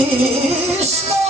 Krishna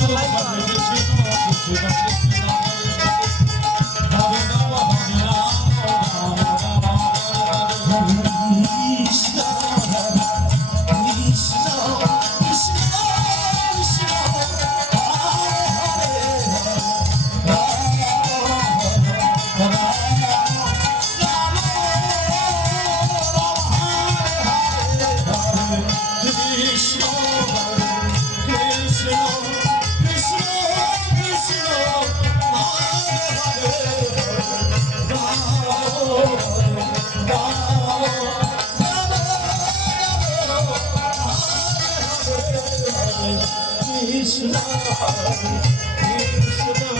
Thank you. Krishna, Krishna.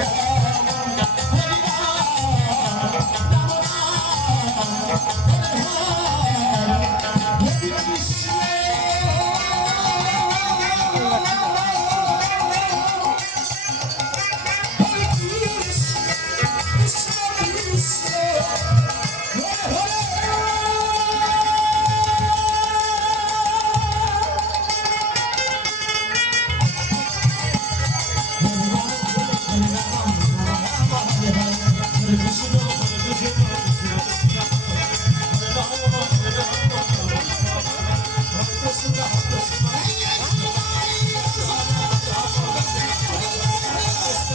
Hare